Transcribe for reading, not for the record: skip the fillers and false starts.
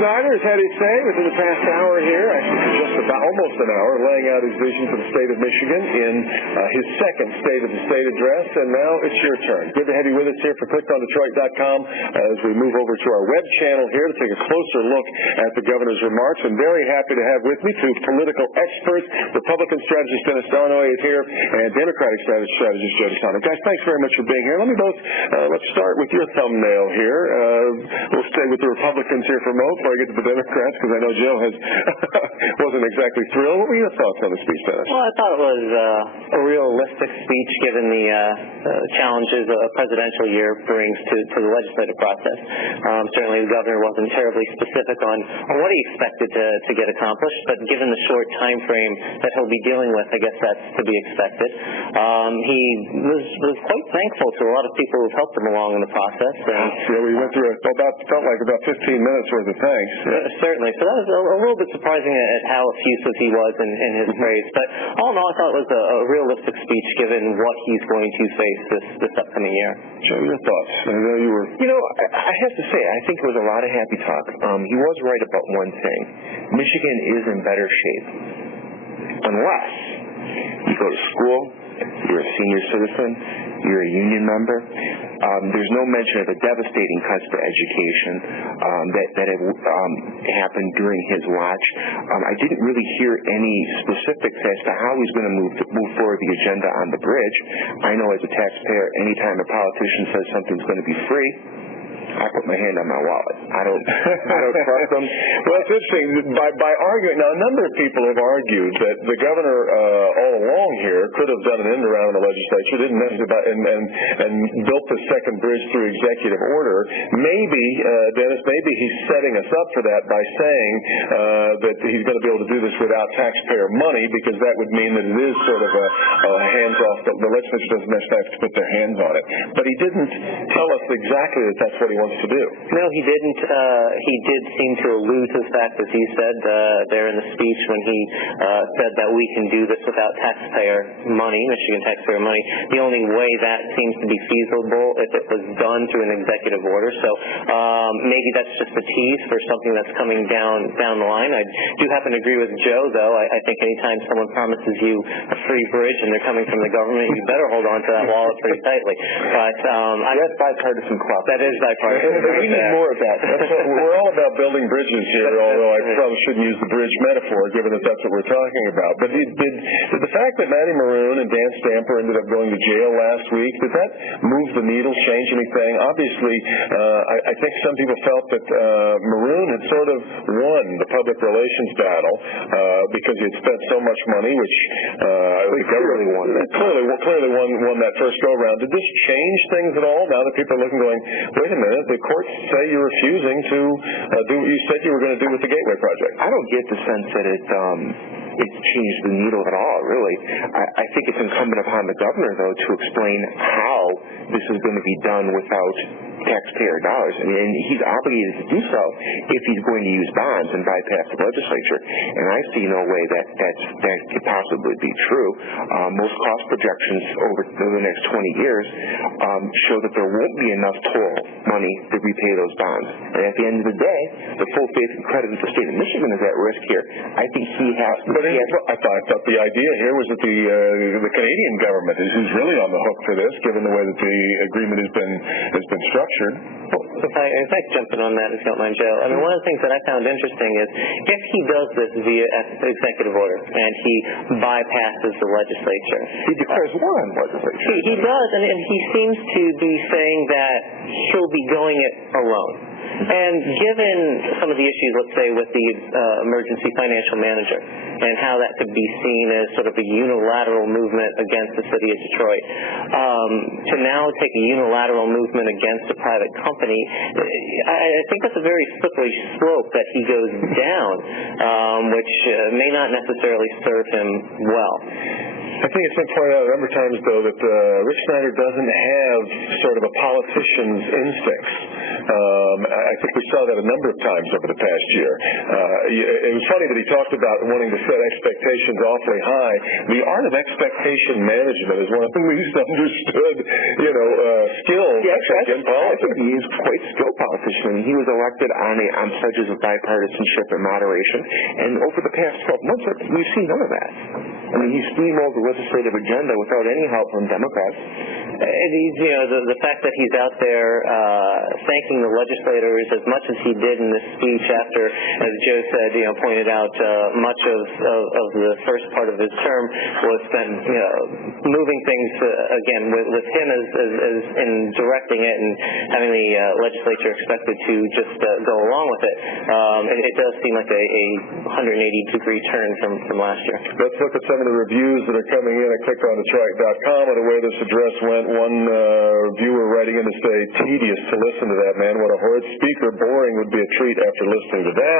Snyder has had his say within the past hour here, actually just about almost an hour, laying out his vision for the state of Michigan in his second State of the State address. And now it's your turn. Good to have you with us here for ClickOnDetroit.com as we move over to our web channel here to take a closer look at the governor's remarks. I'm very happy to have with me two political experts. Republican strategist Dennis Darnoy is here, and Democratic strategist Joe DeSanto. Guys, thanks very much for being here. Let's start with your thumbnail here. We'll stay with the Republicans here for a moment before I get to the Democrats, because I know Joe wasn't exactly thrilled. What were your thoughts on the speech, Dennis? Well, I thought it was a realistic speech given the challenges a presidential year brings to the legislative process. Certainly the governor wasn't terribly specific on what he expected to get accomplished, but given the short time frame that he'll be dealing with, I guess that's to be expected. He was quite thankful to a lot of people who've helped him along in the process. Yeah, we went through felt like about 15 minutes worth of thanks. Certainly. So that was a little bit surprising at how effusive he was in his praise. But all in all, I thought it was a realistic speech given what he's going to face this upcoming year. Joe, your thoughts? I know you were... I have to say, I think it was a lot of happy talk. He was right about one thing. Michigan is in better shape unless you go to school, you're a senior citizen, you're a union member. There's no mention of the devastating cuts to education that have happened during his watch. I didn't really hear any specifics as to how he's going to move forward the agenda on the bridge. I know as a taxpayer, anytime a politician says something's going to be free, I put my hand on my wallet. I don't trust them. Well, it's interesting. By arguing, now a number of people have argued that the governor all along here could have done an end around the legislature, didn't necessarily, and built the second bridge through executive order. Maybe, Dennis, maybe he's setting us up for that by saying that he's going to be able to do this without taxpayer money, because that would mean that it is sort of a hands-off. The legislature doesn't necessarily have to put their hands on it. But he didn't tell us exactly that that's what he wants to do. No, he didn't. He did seem to allude to the fact, as he said there in the speech, when he said that we can do this without taxpayer money, Michigan taxpayer money. The only way that seems to be feasible if it was done through an executive order. So maybe that's just a tease for something that's coming down the line. I do happen to agree with Joe, though. I think anytime someone promises you a free bridge and they're coming from the government, you better hold on to that wallet pretty tightly. But that's bipartisan club. That is bipartisan. We need more of that. We're all about building bridges here, although I probably shouldn't use the bridge metaphor, given that that's what we're talking about. But did the fact that Matty Maroon and Dan Stamper ended up going to jail last week, did that move the needle, change anything? Obviously, I think some people felt that Maroon had sort of won the public relations battle because he had spent so much money, which he clearly won. Clearly won that first go-round. Did this change things at all now that people are looking going, wait a minute, the courts say you're refusing to do what you said you were going to do with the Gateway project? I don't get the sense that it changed the needle at all, really. I think it's incumbent upon the governor, though, to explain how this is going to be done without taxpayer dollars. I mean, he's obligated to do so if he's going to use bonds and bypass the legislature. And I see no way that could possibly be true. Most cost projections over the next 20 years show that there won't be enough toll money to repay those bonds. And at the end of the day, the full faith and credit of the state of Michigan is at risk here. I think he has... I thought the idea here was that the Canadian government who's really on the hook for this, given the way that the agreement has been structured. Well, if I jump in on that, if you don't mind, Joe. I mean, one of the things that I found interesting is if he does this via executive order and he bypasses the legislature, he declares war on the legislature. He does, and he seems to be saying that he'll be going it alone. And given some of the issues, let's say, with the emergency financial manager and how that could be seen as sort of a unilateral movement against the city of Detroit, to now take a unilateral movement against a private company, I think that's a very slippery slope that he goes down, which may not necessarily serve him well. I think it's been pointed out a number of times, though, that Rich Snyder doesn't have sort of a politician's instincts. I think we saw that a number of times over the past year. It was funny that he talked about wanting to set expectations awfully high. The art of expectation management is one of the least understood, skills in politics. I think he is quite skilled politician. I mean, he was elected on pledges of bipartisanship and moderation, and over the past 12 months, we've seen none of that. I mean, he steamrolled the legislative agenda without any help from Democrats. And he's, the fact that he's out there thanking the legislators as much as he did in this speech after, as Joe said, pointed out, much of the first part of his term was spent, moving things again with him as in directing it and having the legislature expected to just go along with it. It does seem like a 180-degree turn from last year. Let's look at some of the reviews that are coming in. I clicked on DRIC.com on the way this address went. One viewer writing in to say, tedious to listen to that man. What a horrid speaker. Boring would be a treat after listening to that.